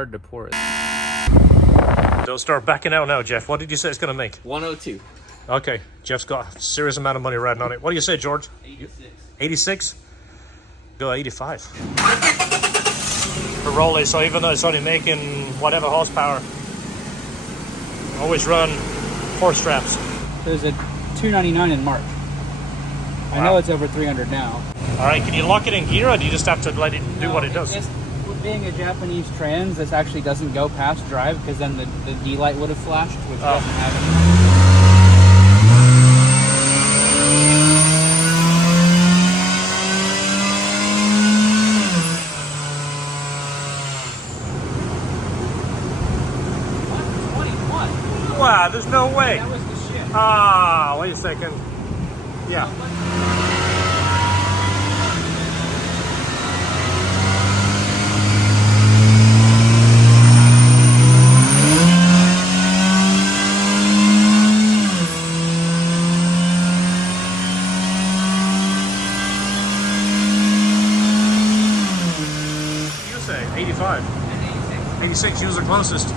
hard to pour it. Don't start backing out now, Jeff. What did you say it's going to make? 102. Okay, Jeff's got a serious amount of money riding on it. What do you say, George? 86. 86? Go 85. The Rolly, so even though it's only making whatever horsepower, always run 4 straps. There's a 299 in March. Wow. I know it's over 300 now. All right, can you lock it in gear, or do you just have to let it do what it does? Being a Japanese trans, this actually doesn't go past drive, because then the D light would have flashed, which doesn't have it. Wow, there's no way. That was the shit. Ah, wait a second. Yeah. You say 85. 86, you're the closest.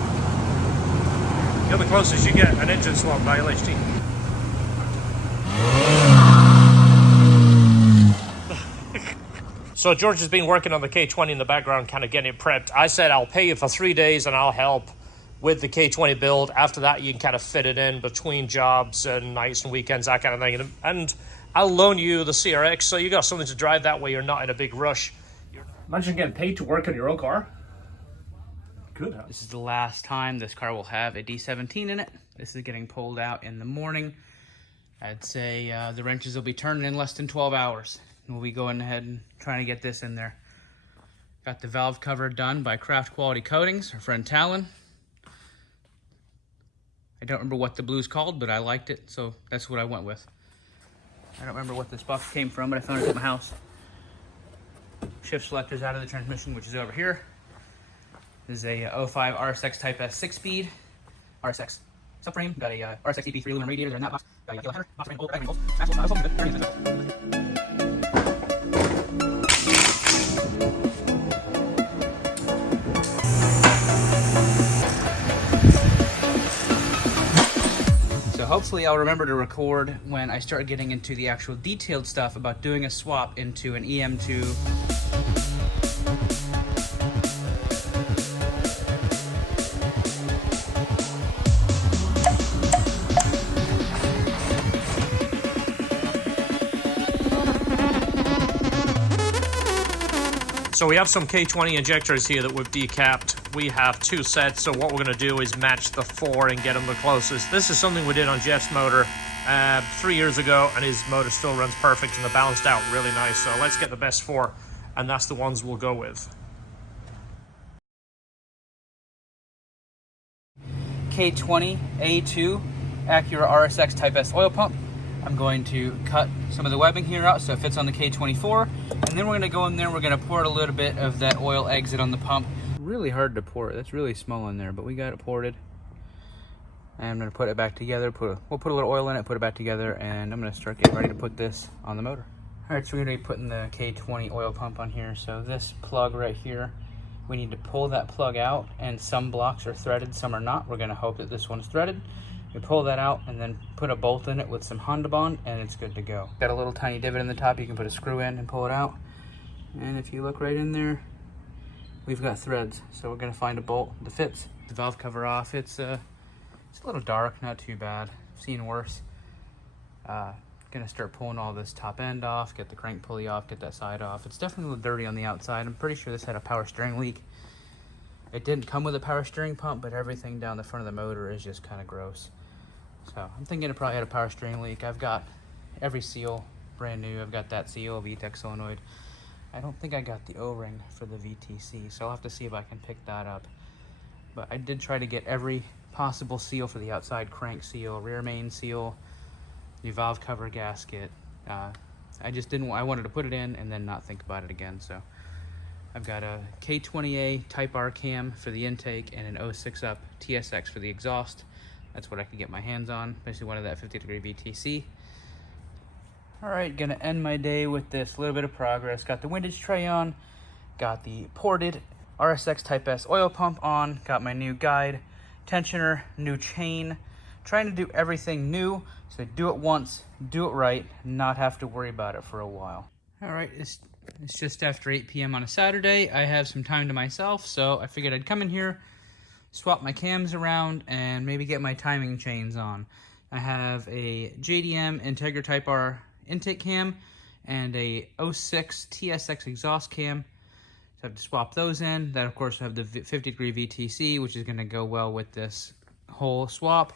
You're the closest you get an engine swap by LHT. So George has been working on the K20 in the background, kind of getting it prepped. I said I'll pay you for 3 days and I'll help with the K20 build. After that, you can kind of fit it in between jobs and nights and weekends, that kind of thing. And I'll loan you the CRX, so you got something to drive that way. You're not in a big rush. Imagine getting paid to work on your own car. Good. This is the last time this car will have a D17 in it. This is getting pulled out in the morning. I'd say the wrenches will be turning in less than 12 hours. We'll be going ahead and trying to get this in there. Got the valve cover done by Craft Quality Coatings, our friend Talon. I don't remember what the blue's called, but I liked it, so that's what I went with. I don't remember what this box came from, but I found it at my house. Shift selector's out of the transmission, which is over here. This is a 05 RSX Type S 6-speed RSX subframe. Got a RSX EP3 aluminum radiator in that box. Got a yellow header, box frame, bolt, bagman bolts. So hopefully I'll remember to record when I start getting into the actual detailed stuff about doing a swap into an EM2. So we have some K20 injectors here that we've decapped. We have 2 sets, so what we're going to do is match the 4 and get them the closest. This is something we did on Jeff's motor 3 years ago, and his motor still runs perfect and they're balanced out really nice. So let's get the best 4, and that's the ones we'll go with. K24a Acura RSX Type S oil pump. I'm going to cut some of the webbing here out so it fits on the K24, and then we're going to go in there and we're going to pour a little bit of that oil exit on the pump. Really hard to pour it. That's really small in there, but we got it ported. And I'm going to put it back together. We'll put a little oil in it, put it back together, and I'm going to start getting ready to put this on the motor. All right, so we're going to be putting the K20 oil pump on here. So this plug right here, we need to pull that plug out, and some blocks are threaded, some are not. We're going to hope that this one's threaded. We pull that out and then put a bolt in it with some Honda Bond, and it's good to go. Got a little tiny divot in the top. You can put a screw in and pull it out. And if you look right in there, we've got threads. So we're gonna find a bolt that fits. The valve cover off. It's a little dark, not too bad. I've seen worse. Gonna start pulling all this top end off, get the crank pulley off, get that side off. It's definitely a little dirty on the outside. I'm pretty sure this had a power steering leak. It didn't come with a power steering pump, but everything down the front of the motor is just kind of gross. So I'm thinking it probably had a power steering leak. I've got every seal brand new. I've got that seal, VTEC solenoid. I don't think I got the O-ring for the VTC, so I'll have to see if I can pick that up. But I did try to get every possible seal for the outside crank seal, rear main seal, the valve cover gasket. I just didn't, I wanted to put it in and then not think about it again. So I've got a K20a Type R cam for the intake and an 06 up TSX for the exhaust. That's what I could get my hands on, basically one of that 50-degree VTC. All right, gonna end my day with this little bit of progress. Got the windage tray on, got the ported RSX Type S oil pump on, got my new guide, tensioner, new chain, trying to do everything new, so do it once, do it right, not have to worry about it for a while. All right, it's just after 8 p.m. on a Saturday. I have some time to myself, so I figured I'd come in here, swap my cams around, and maybe get my timing chains on. I have a JDM Integra Type R intake cam and a 06 TSX exhaust cam. So I have to swap those in. That, of course, will have the 50-degree VTC, which is going to go well with this whole swap.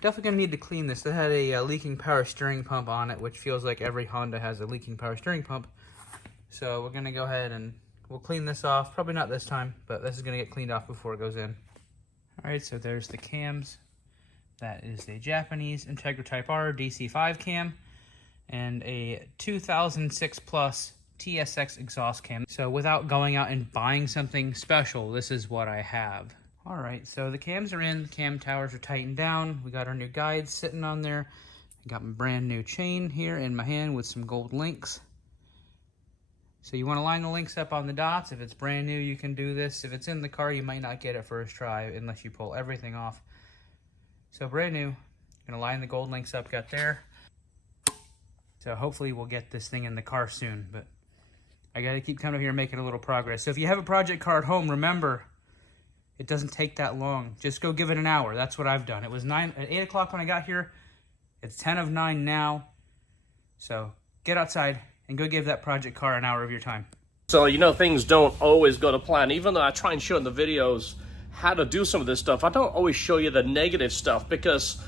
Definitely going to need to clean this. It had a leaking power steering pump on it, which feels like every Honda has a leaking power steering pump. So we're going to go ahead and we'll clean this off. Probably not this time, but this is going to get cleaned off before it goes in. All right, so there's the cams. That is a Japanese Integra Type R DC5 cam and a 2006 Plus TSX exhaust cam. So without going out and buying something special, this is what I have. All right, so the cams are in, the cam towers are tightened down. We got our new guides sitting on there. I got my brand new chain here in my hand with some gold links. So you want to line the links up on the dots. If it's brand new, you can do this. If it's in the car, you might not get it first try unless you pull everything off. So brand new, gonna line the gold links up, got there. So hopefully we'll get this thing in the car soon, but I gotta keep coming here and making a little progress. So if you have a project car at home, remember, it doesn't take that long. Just go give it an hour. That's what I've done. It was 8 o'clock when I got here. It's 10 of 9 now. So get outside and go give that project car an hour of your time. So, you know, things don't always go to plan. Even though I try and show in the videos how to do some of this stuff, I don't always show you the negative stuff because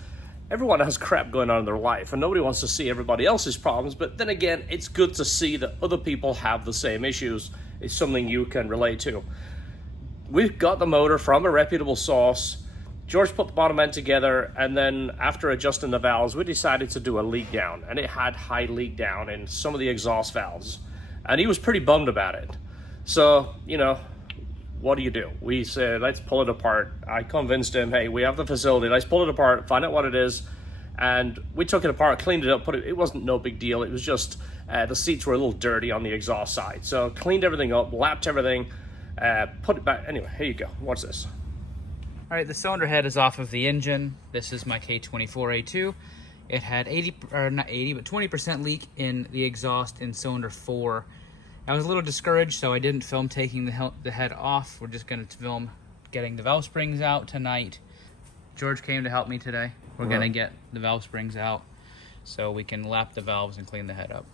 everyone has crap going on in their life and nobody wants to see everybody else's problems. But then again, it's good to see that other people have the same issues. It's something you can relate to. We've got the motor from a reputable source. George put the bottom end together, and then after adjusting the valves, we decided to do a leak down, and it had high leak down in some of the exhaust valves, and he was pretty bummed about it. So, you know, what do? We said, let's pull it apart. I convinced him, hey, we have the facility, let's pull it apart, find out what it is. And we took it apart, cleaned it up, it wasn't no big deal. It was just the seats were a little dirty on the exhaust side. So cleaned everything up, lapped everything, put it back. Anyway, here you go, watch this. All right, the cylinder head is off of the engine. This is my K24A2. It had 20% leak in the exhaust in cylinder 4. I was a little discouraged, so I didn't film taking the head off. We're just going to film getting the valve springs out tonight. George came to help me today. We're going to get the valve springs out so we can lap the valves and clean the head up.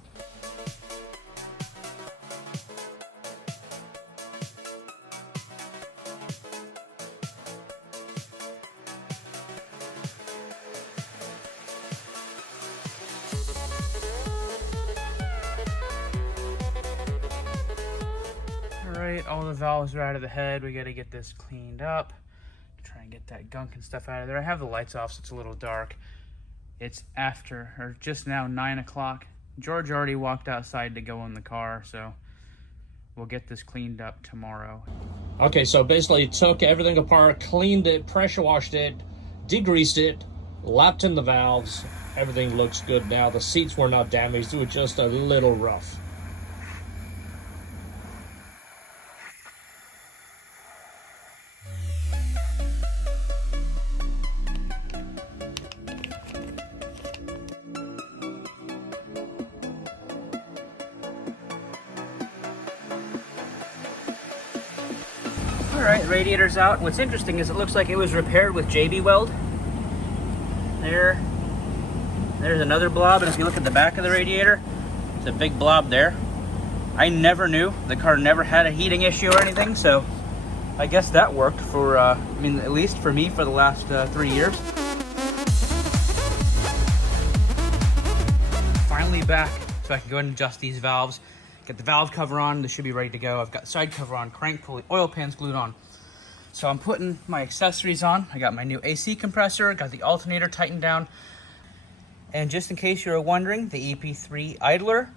Alright, all the valves are out of the head. We got to get this cleaned up. Try and get that gunk and stuff out of there. I have the lights off, so it's a little dark. It's after, or just now, 9 o'clock. George already walked outside to go in the car, so we'll get this cleaned up tomorrow. Okay, so basically took everything apart, cleaned it, pressure washed it, degreased it, lapped in the valves. Everything looks good now. The seats were not damaged. They were just a little rough. All right, radiator's out. What's interesting is it looks like it was repaired with JB Weld. There's another blob, and if you look at the back of the radiator, it's a big blob there. I never knew. The car never had a heating issue or anything, so I guess that worked for, I mean, at least for me for the last 3 years. Finally back, so I can go ahead and adjust these valves. Get the valve cover on, this should be ready to go. I've got side cover on, crank pulley, oil pans glued on. So I'm putting my accessories on. I got my new AC compressor, got the alternator tightened down. And just in case you were wondering, the EP3 idler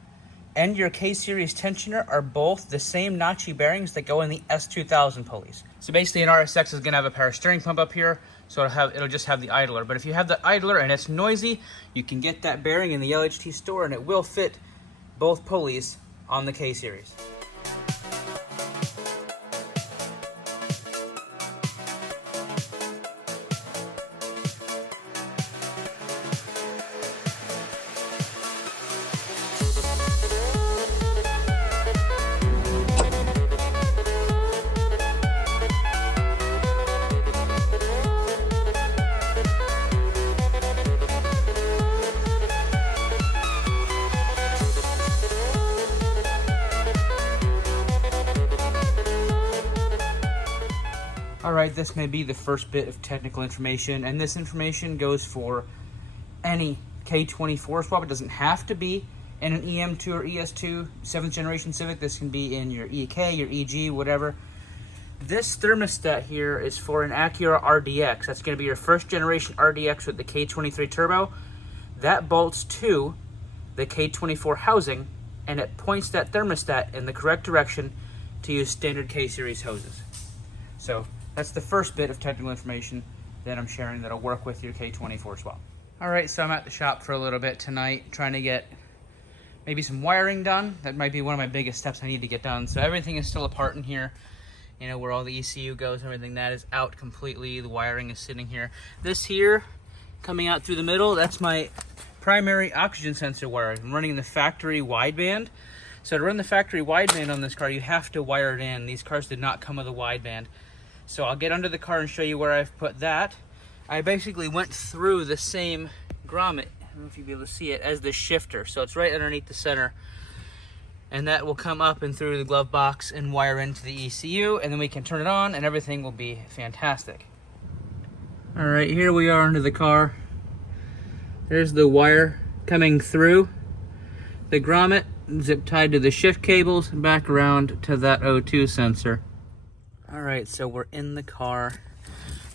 and your K-Series tensioner are both the same notchy bearings that go in the S2000 pulleys. So basically an RSX is gonna have a power steering pump up here, so it'll just have the idler. But if you have the idler and it's noisy, you can get that bearing in the LHT store and it will fit both pulleys on the K-Series. Alright, this may be the first bit of technical information, and this information goes for any K24 swap. It doesn't have to be in an EM2 or ES2 7th generation Civic. This can be in your EK, your EG, whatever. This thermostat here is for an Acura RDX. That's going to be your first generation RDX with the K23 turbo. That bolts to the K24 housing, and it points that thermostat in the correct direction to use standard K-series hoses. So that's the first bit of technical information that I'm sharing that'll work with your K24 swap. All right, so I'm at the shop for a little bit tonight, trying to get maybe some wiring done. That might be one of my biggest steps I need to get done. So everything is still apart in here. You know, where all the ECU goes, everything that is out completely. The wiring is sitting here. This here, coming out through the middle, that's my primary oxygen sensor wire. I'm running the factory wideband. So to run the factory wideband on this car, you have to wire it in. These cars did not come with a wideband. So I'll get under the car and show you where I've put that. I basically went through the same grommet, I don't know if you'll be able to see it, as the shifter. So it's right underneath the center. And that will come up and through the glove box and wire into the ECU, and then we can turn it on and everything will be fantastic. All right, here we are under the car. There's the wire coming through the grommet, zip tied to the shift cables, and back around to that O2 sensor. All right, so we're in the car.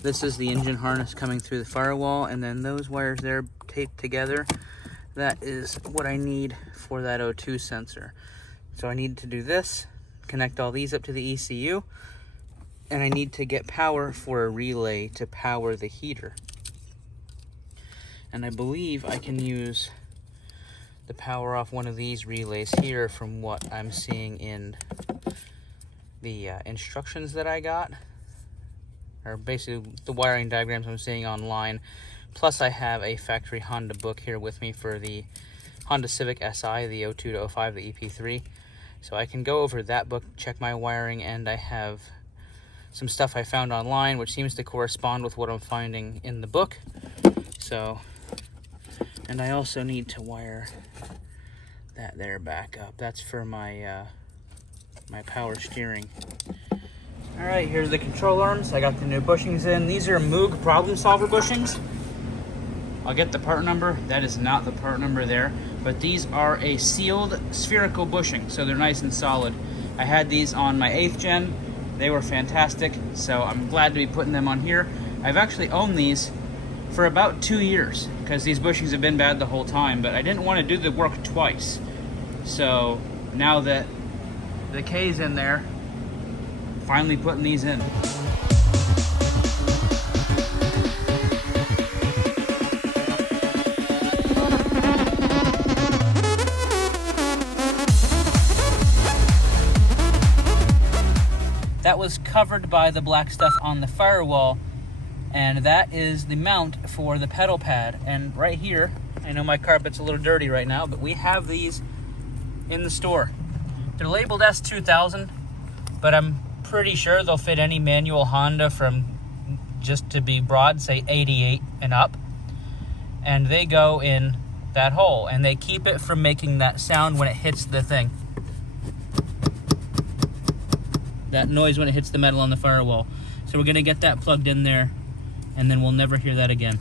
This is the engine harness coming through the firewall, and then those wires there taped together. That is what I need for that O2 sensor. So I need to do this, connect all these up to the ECU, and I need to get power for a relay to power the heater. And I believe I can use the power off one of these relays here from what I'm seeing in the instructions that I got, or basically the wiring diagrams I'm seeing online. Plus I have a factory Honda book here with me for the Honda Civic SI, the 02 to 05, the EP3. So I can go over that book, check my wiring, and I have some stuff I found online which seems to correspond with what I'm finding in the book. So, and I also need to wire that there back up. That's for my my power steering. All right, here's the control arms. I got the new bushings in. These are Moog problem solver bushings. I'll get the part number. That is not the part number there, but these are a sealed spherical bushing, so they're nice and solid. I had these on my 8th gen. They were fantastic, so I'm glad to be putting them on here. I've actually owned these for about 2 years because these bushings have been bad the whole time, but I didn't want to do the work twice. So now that the K's in there, finally putting these in. That was covered by the black stuff on the firewall, and that is the mount for the pedal pad. And right here, I know my carpet's a little dirty right now, but we have these in the store. They're labeled S2000, but I'm pretty sure they'll fit any manual Honda from, just to be broad, say 88 and up. And they go in that hole, and they keep it from making that sound when it hits the thing. That noise when it hits the metal on the firewall. So we're gonna get that plugged in there, and then we'll never hear that again.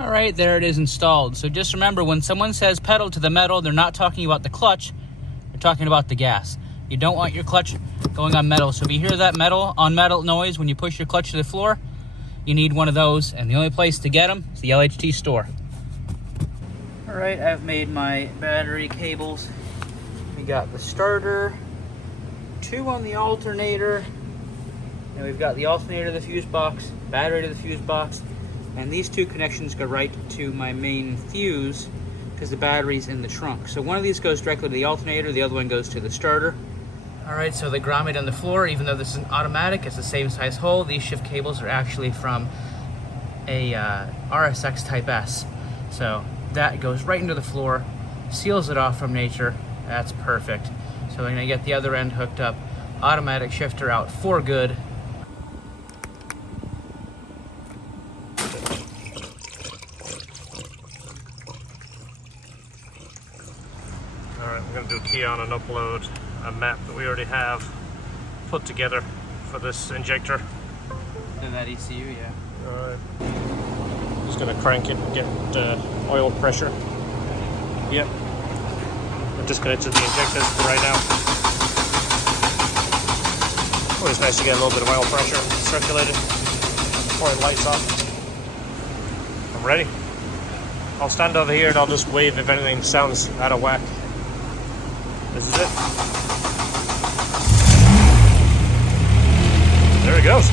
All right, there it is installed. So just remember, when someone says pedal to the metal, they're not talking about the clutch, they're talking about the gas. You don't want your clutch going on metal. So if you hear that metal on metal noise when you push your clutch to the floor, you need one of those, and the only place to get them is the LHT store. All right, I've made my battery cables. We got the starter, 2 on the alternator, and we've got the alternator to the fuse box, battery to the fuse box, and these 2 connections go right to my main fuse because the battery's in the trunk. So one of these goes directly to the alternator, the other one goes to the starter. All right, so the grommet on the floor, even though this is an automatic, it's the same size hole. These shift cables are actually from a RSX Type S. So that goes right into the floor, seals it off from nature. That's perfect. So we're gonna get the other end hooked up, automatic shifter out for good. All right, we're gonna do a key on and upload a map that we already have put together for this injector. To that ECU, yeah. Alright. Just gonna crank it and get oil pressure. Yep. I've disconnected the injectors for right now. Always nice to get a little bit of oil pressure circulated before it lights off. I'm ready. I'll stand over here and I'll just wave if anything sounds out of whack. This is it. There it goes.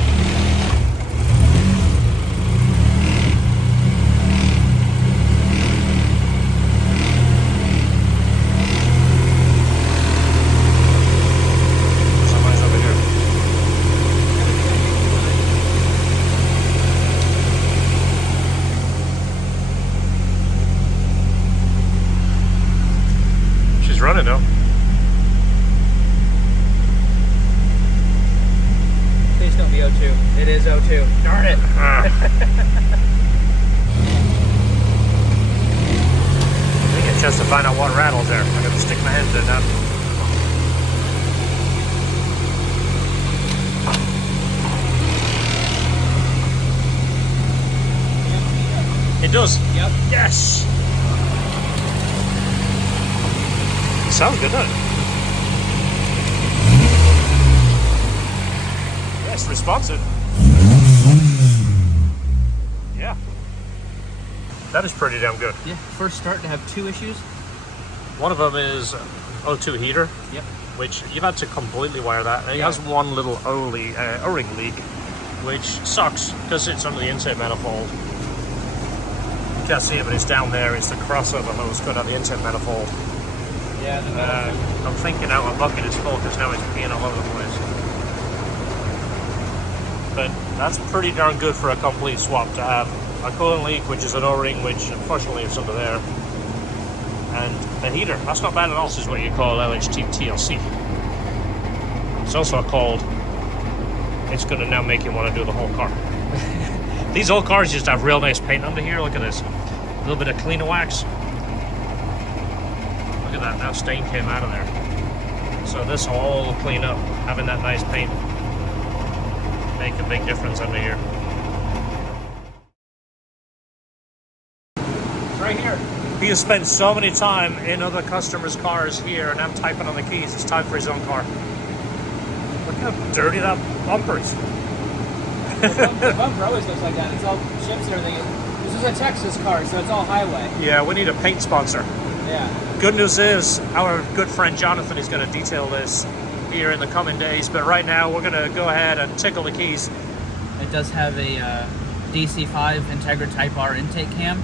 Somebody's over here. She's running though. Please don't be O2. It is O2. Darn it. I think it's just to find out what rattles there. I'm gonna stick my hands in now. It does? Yep. Yes! It sounds good, doesn't it? Yes, responsive. Yeah. That is pretty damn good. Yeah, first start to have 2 issues. One of them is O2 heater. Yep. Which you've had to completely wire that. And it has one little O-ring leak, which sucks because it's under the intake manifold. You can't see it, but it's down there. It's the crossover hose going out the intake manifold. Yeah. I'm thinking out my bucket is full because now it's peeing all over the place. But that's pretty darn good for a complete swap to have a coolant leak, which is an O-ring, which unfortunately is under there, and a heater. That's not bad at all. This is what you call LHT TLC. It's also called, it's going to now make you want to do the whole car. These old cars just have real nice paint under here. Look at this. A little bit of cleaner wax. Look at that. Now stain came out of there. So this all clean up, having that nice paint, make a big difference under here. Right here. He has spent so many time in other customers' cars here, and I'm typing on the keys. It's time for his own car. Look how dirty that bumper is. The bumper always looks like that. It's all chips and everything. This is a Texas car, so it's all highway. Yeah, we need a paint sponsor. Yeah. Good news is, our good friend Jonathan is going to detail this here in the coming days, but right now we're going to go ahead and tickle the keys. It does have a DC5 Integra Type R intake cam,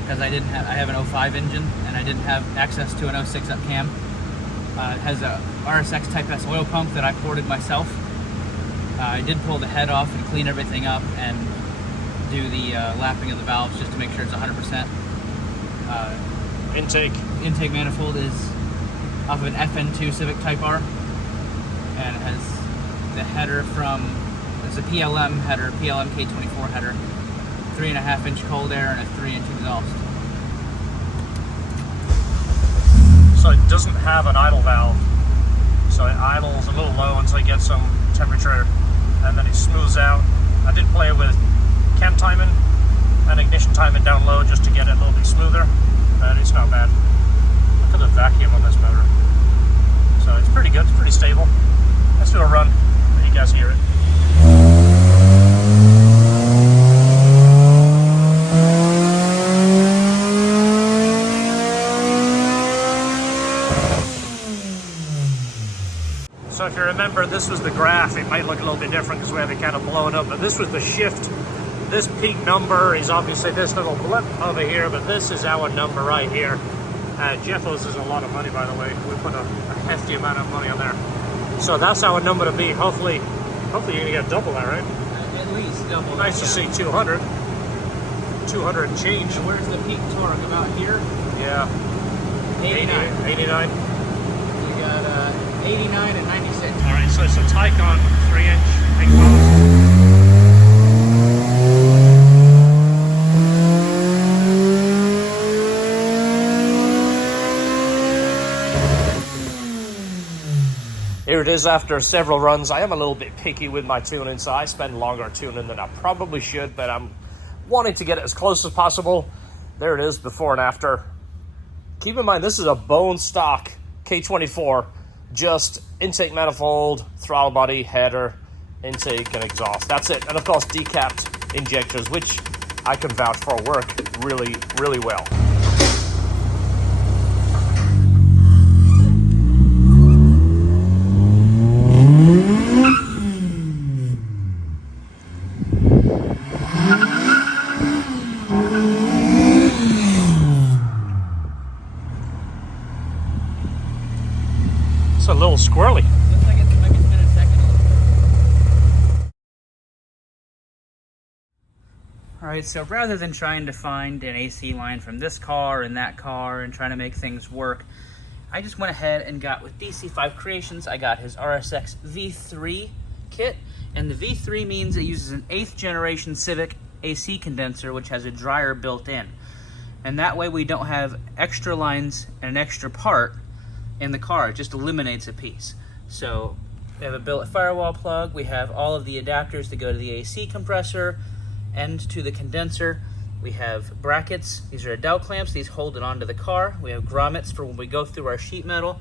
because I have an 05 engine and I didn't have access to an 06 up cam. It has a RSX Type S oil pump that I ported myself. I did pull the head off and clean everything up and do the lapping of the valves just to make sure it's 100%. Intake manifold is off of an FN2 Civic Type R, and it has the header from, it's a PLM header, PLM K24 header, 3.5 inch cold air and a 3-inch exhaust. So it doesn't have an idle valve, so it idles a little low until it gets some temperature, and then it smooths out. I did play with cam timing and ignition timing down low just to get it a little bit smoother, but it's not bad. Look at the vacuum on this motor. So it's pretty good, it's pretty stable. Let's do a run, let you guys hear it. So if you remember, this was the graph. It might look a little bit different because we have it kind of blown up, but this was the shift. This peak number is obviously this little blip over here, but this is our number right here. Jeffos is a lot of money, by the way. We put a hefty amount of money on there. So that's our number to beat. Hopefully you're gonna get double that, right? At least double. Nice to see 200. 200 and change. And where's the peak torque? About here? Yeah. 89. 89. You got 89 and 96. All right, so it's a Tycon 3-inch exhaust. Here it is after several runs. I am a little bit picky with my tuning, so I spend longer tuning than I probably should, but I'm wanting to get it as close as possible. There it is, before and after. Keep in mind, this is a bone stock K24, just intake manifold, throttle body, header, intake, and exhaust. That's it. And of course, decapped injectors, which I can vouch for work really, really well. It's a little squirrely. Looks like it might be spinning second a little bit. Alright, so rather than trying to find an AC line from this car and that car and trying to make things work, I just went ahead and got with DC5 Creations, I got his RSX V3 kit. And the V3 means it uses an 8th generation Civic AC condenser, which has a dryer built in. And that way we don't have extra lines and an extra part in the car. It just eliminates a piece. So we have a billet firewall plug, we have all of the adapters that go to the AC compressor and to the condenser. We have brackets, these are dowel clamps, these hold it onto the car. We have grommets for when we go through our sheet metal,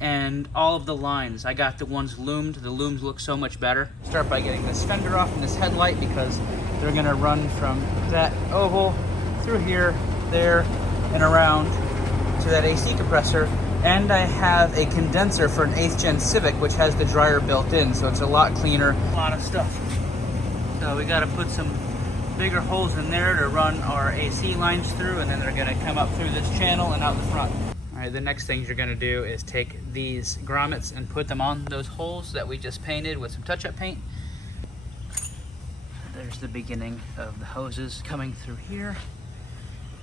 and all of the lines. I got the ones loomed. The looms look so much better. Start by getting this fender off and this headlight, because they're gonna run from that oval through here, there, and around to that AC compressor. And I have a condenser for an 8th gen Civic, which has the dryer built in, so it's a lot cleaner. A lot of stuff. So we gotta put some bigger holes in there to run our AC lines through, and then they're gonna come up through this channel and out the front. All right, the next thing you're gonna do is take these grommets and put them on those holes that we just painted with some touch-up paint. There's the beginning of the hoses coming through here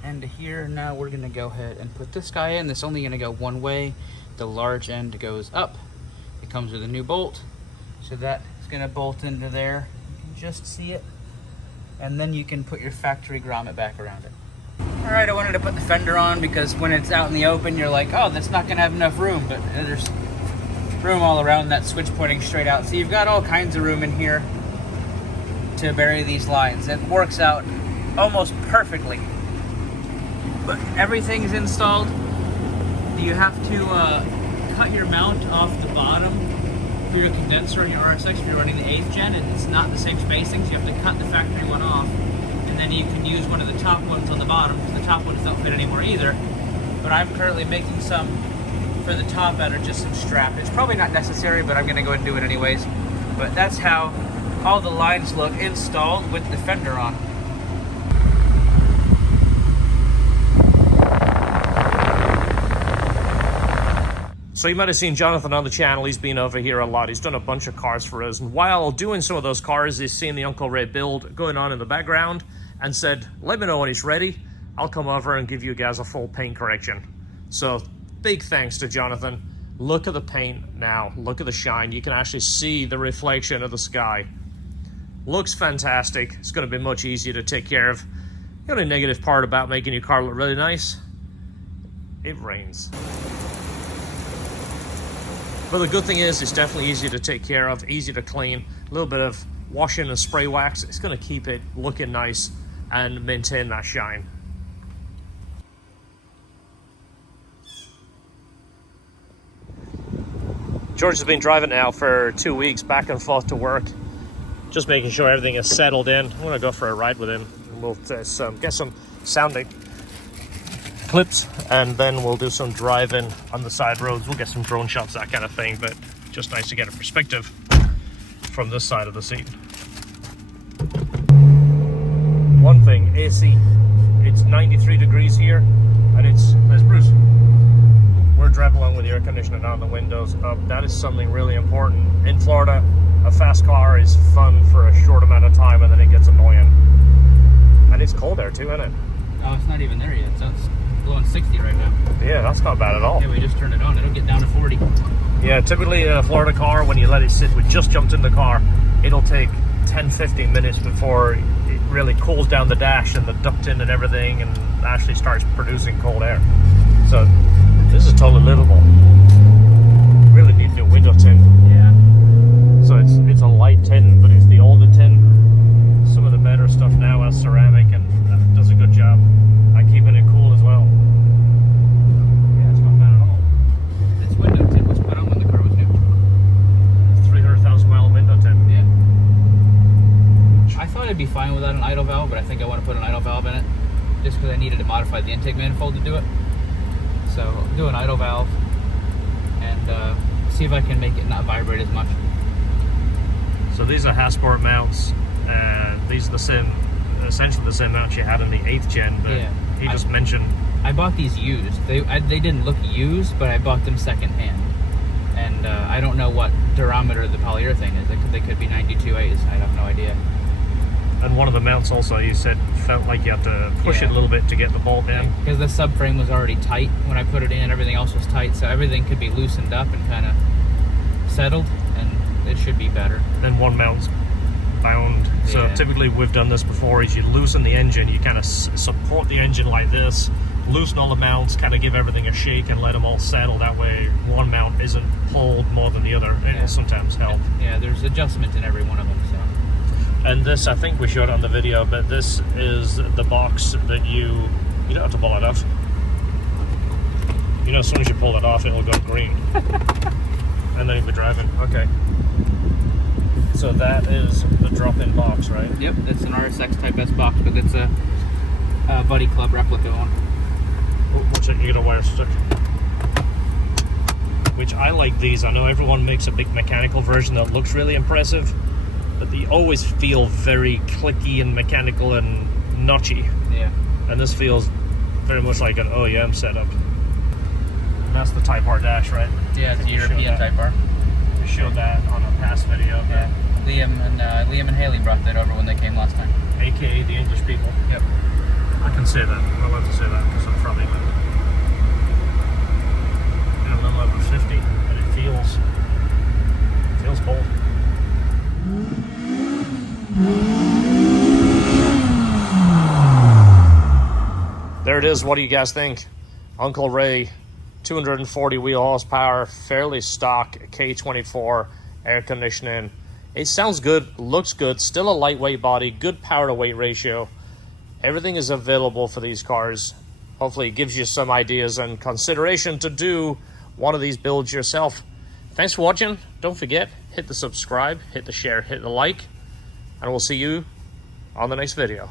and to here. Now we're gonna go ahead and put this guy in. This is only gonna go one way. The large end goes up. It comes with a new bolt, so that is gonna bolt into there. You can just see it, and then you can put your factory grommet back around it. All right, I wanted to put the fender on because when it's out in the open, you're like, oh, that's not gonna have enough room, but there's room all around that switch pointing straight out. So you've got all kinds of room in here to bury these lines. It works out almost perfectly. But everything's installed. You have to cut your mount off the bottom for your condenser in your RSX if you're running the 8th gen, and it's not the same spacing, so you have to cut the factory one off. And then you can use one of the top ones on the bottom, because the top ones don't fit anymore either. But I'm currently making some for the top out of just some strap. It's probably not necessary, but I'm gonna go ahead and do it anyways. But that's how all the lines look installed with the fender on. So you might have seen Jonathan on the channel. He's been over here a lot. He's done a bunch of cars for us. And while doing some of those cars, he's seen the Uncle Ray build going on in the background and said, let me know when he's ready. I'll come over and give you guys a full paint correction. So big thanks to Jonathan. Look at the paint now. Look at the shine. You can actually see the reflection of the sky. Looks fantastic. It's going to be much easier to take care of. The only negative part about making your car look really nice, it rains. But the good thing is, it's definitely easy to take care of, easy to clean. A little bit of washing and spray wax, it's going to keep it looking nice and maintain that shine. George has been driving now for 2 weeks, back and forth to work, just making sure everything is settled in. I'm going to go for a ride with him. We'll get some sounding clips, and then we'll do some driving on the side roads. We'll get some drone shots, that kind of thing, but just nice to get a perspective from this side of the seat. One thing, AC. It's 93 degrees here, and there's Bruce. We're driving along with the air conditioning on, the windows up. That is something really important. In Florida, a fast car is fun for a short amount of time, and then it gets annoying. And it's cold there too, isn't it? Oh, it's not even there yet, so it's blowing 60 right now. Yeah, that's not bad at all. Yeah, we just turned it on. It'll get down to 40. Yeah, typically a Florida car, when you let it sit, we just jumped in the car, it'll take 10-15 minutes before it really cools down the dash and the ducting and everything, and actually starts producing cold air. So this is totally livable. Really need new window tint. be fine without an idle valve, but I think I want to put an idle valve in it just because I needed to modify the intake manifold to do it. So I'll do an idle valve and see if I can make it not vibrate as much. So these are Hasport mounts. These are the same, essentially the same mounts you had in the 8th gen, but yeah, he just mentioned... I bought these used. They didn't look used, but I bought them secondhand. And I don't know what durometer the polyurethane is. They could be 92As. I have no idea. And one of the mounts also, you said, felt like you had to push it a little bit to get the bolt in. Because the subframe was already tight when I put it in. Everything else was tight, so everything could be loosened up and kind of settled, and it should be better. Then one mount's bound. So typically we've done this before, is you loosen the engine, you kind of support the engine like this, loosen all the mounts, kind of give everything a shake and let them all settle. That way one mount isn't pulled more than the other. It will sometimes help. Yeah, there's adjustment in every one of them. So. And this, I think we showed on the video, but this is the box that you don't have to pull it off. You know, as soon as you pull it off, it'll go green. And then you'll be driving. Okay. So that is the drop-in box, right? Yep, it's an RSX Type S box, but it's a Buddy Club replica one. Watch it, you get a wire stick. Which I like these. I know everyone makes a big mechanical version that looks really impressive, but they always feel very clicky and mechanical and notchy. Yeah. And this feels very much like an OEM setup. And that's the Type R dash, right? Yeah, it's a European Type R. We showed that on a past video. Yeah. Liam and Haley brought that over when they came last time. AKA the English people. Yep. I can say that. I'm allowed to say that because I'm from England. And a little over 50, but it feels bold. There it is. What do you guys think? Uncle Ray, 240 wheel horsepower, fairly stock K24 air conditioning. It sounds good, looks good, still a lightweight body, good power to weight ratio. Everything is available for these cars. Hopefully it gives you some ideas and consideration to do one of these builds yourself. Thanks for watching. Don't forget, hit the subscribe, hit the share, hit the like, and we'll see you on the next video.